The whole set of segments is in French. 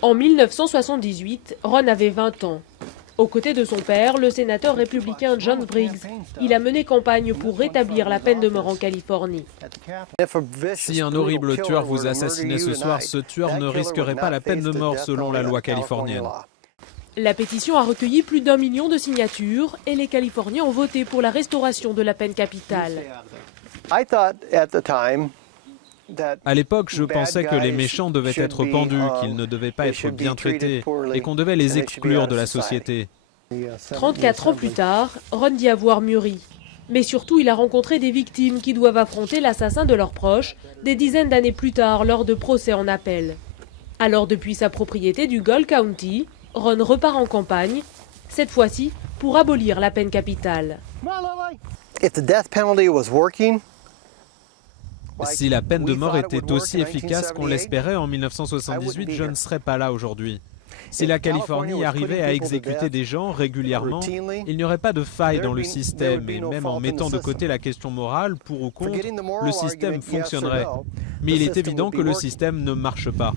En 1978, Ron avait 20 ans. Aux côtés de son père, le sénateur républicain John Briggs, il a mené campagne pour rétablir la peine de mort en Californie. Si un horrible tueur vous assassinait ce soir, ce tueur ne risquerait pas la peine de mort selon la loi californienne. La pétition a recueilli plus d'1 million de signatures et les Californiens ont voté pour la restauration de la peine capitale. À l'époque, je pensais que les méchants devaient être pendus, qu'ils ne devaient pas être bien traités et qu'on devait les exclure de la société. 34 ans plus tard, Ron dit avoir mûri. Mais surtout, il a rencontré des victimes qui doivent affronter l'assassin de leurs proches des dizaines d'années plus tard lors de procès en appel. Alors depuis sa propriété du Gold County, Ron repart en campagne, cette fois-ci pour abolir la peine capitale. Si la peine de mort était aussi efficace qu'on l'espérait en 1978, je ne serais pas là aujourd'hui. Si la Californie arrivait à exécuter des gens régulièrement, il n'y aurait pas de faille dans le système et même en mettant de côté la question morale, pour ou contre, le système fonctionnerait. Mais il est évident que le système ne marche pas.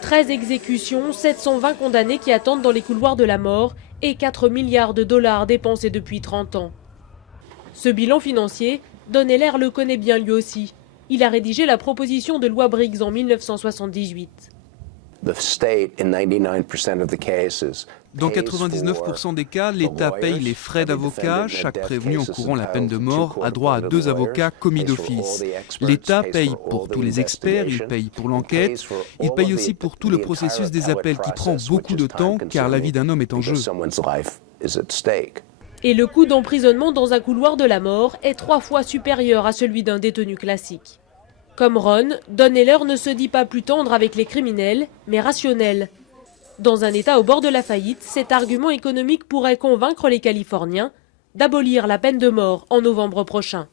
13 exécutions, 720 condamnés qui attendent dans les couloirs de la mort et 4 milliards de dollars dépensés depuis 30 ans. Ce bilan financier, Don Heller le connaît bien lui aussi. Il a rédigé la proposition de loi Briggs en 1978. Dans 99% des cas, l'État paye les frais d'avocat. Chaque prévenu encourant la peine de mort a droit à 2 avocats commis d'office. L'État paye pour tous les experts, il paye pour l'enquête, il paye aussi pour tout le processus des appels qui prend beaucoup de temps car la vie d'un homme est en jeu. Et le coût d'emprisonnement dans un couloir de la mort est 3 fois supérieur à celui d'un détenu classique. Comme Ron, Don Heller ne se dit pas plus tendre avec les criminels, mais rationnel. Dans un État au bord de la faillite, cet argument économique pourrait convaincre les Californiens d'abolir la peine de mort en novembre prochain.